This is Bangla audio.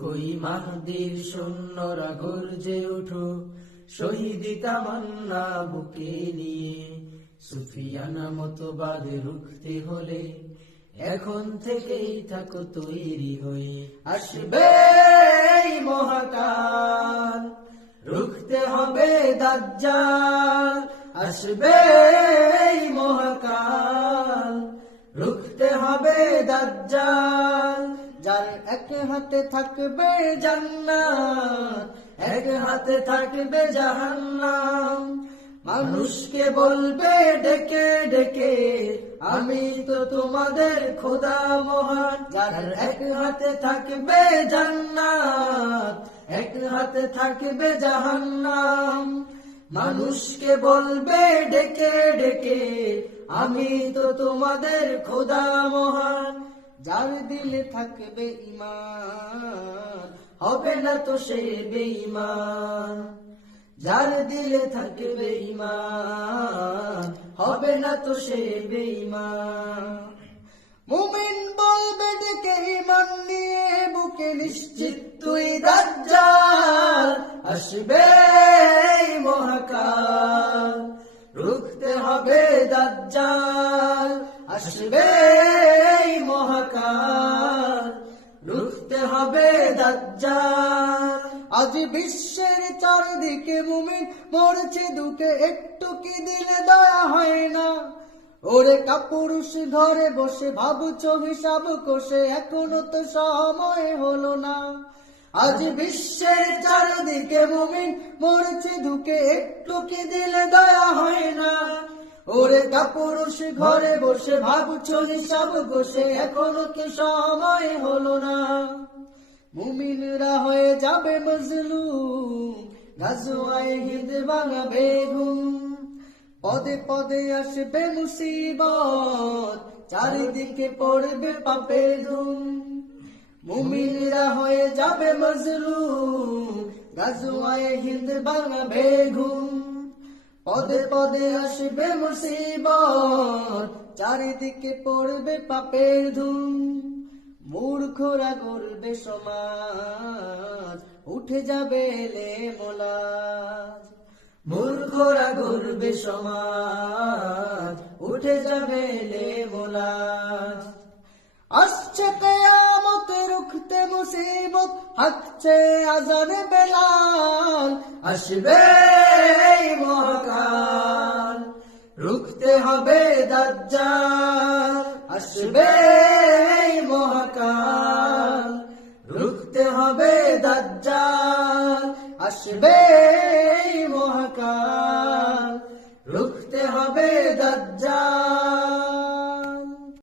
কই মাহদীর সৈন্যরা গর্জে উঠো, শহীদি তামান্না বুকে নিয়ে। সুফিয়ানা মতবাদ রুখতে হলে এখন থেকেই থাকো তৈরি হয়ে। আসবে এই মহাকাল, রুখতে হবে দাজ্জাল। আসবে এই মহাকাল, রুখতে হবে দাজ্জাল। যার এক হাতে থাকবে জান্নাত, এক হাতে থাকবে জাহান্নাম। মানুষকে বলবে ডেকে ডেকে, আমি তো তোমাদের খোদা মহান। যার এক হাতে থাকবে জান্নাত, এক হাতে থাকবে জাহান্নাম। মানুষকে বলবে ডেকে ডেকে, আমি তো তোমাদের খোদা মহান। যার দিলে থাকবে ঈমান, হবে না তো সে বেঈমান। যার দিলে থাকবে ঈমান, হবে না তো সে বেঈমান। মুমিন বলবে ডেকে ঈমান নিয়ে বুকে, নিশ্চিত তুই দাজ্জাল। আসবে এই মহাকাল, রুখতে হবে দাজ্জাল। আসবে এই মহাকাল, রুখতে হবে দাজ্জাল। আজ বিশ্বের চারদিকে মুমিন মরছে দুঃখে, একটু কি দিলে দয়া হয় না? ওরে কাপুরুষ ঘরে বসে ভাবছো হিসাব কষে, এখনো তো সময় হলো না। আজ বিশ্বের চারদিকে মুমিন মরছে দুঃখে, একটু কি দিলে দয়া হয় না? ওরে কাপুরুষ ঘরে বসে ভাবছো হিসাব কষে, এখনো কি সময় হলো না? মুমিনরা হয়ে যাবে মজলুম, গাজওয়ায়ে হিন্দ ভাঙাবে ঘুম। পদে পদে আসবে মুসিবত, চারিদিকে পড়বে পাপের ধুম। মুমিনরা হয়ে যাবে মজলুম, গাজওয়ায়ে হিন্দ ভাঙাবে ঘুম। পদে পদে আসবে মুসিবত, চারিদিকে পড়বে পাপের ধুম। মূর্খরা গড়বে সমাজ, উঠে যাবে এলে মোলাজ। মূর্খরা গড়বে সমাজ, উঠে যাবে এলে মোলাজ। আসছে কিয়ামত, রুখতে মুসিবত, হাঁকছে আজানে বেলাল। আসবে এই মহাকাল, রুখতে হবে দাজ্জাল। আসবে এই মহাকাল, রুখতে হবে দাজ্জাল। আসবে এই মহাকাল, রুখতে হবে দাজ্জাল।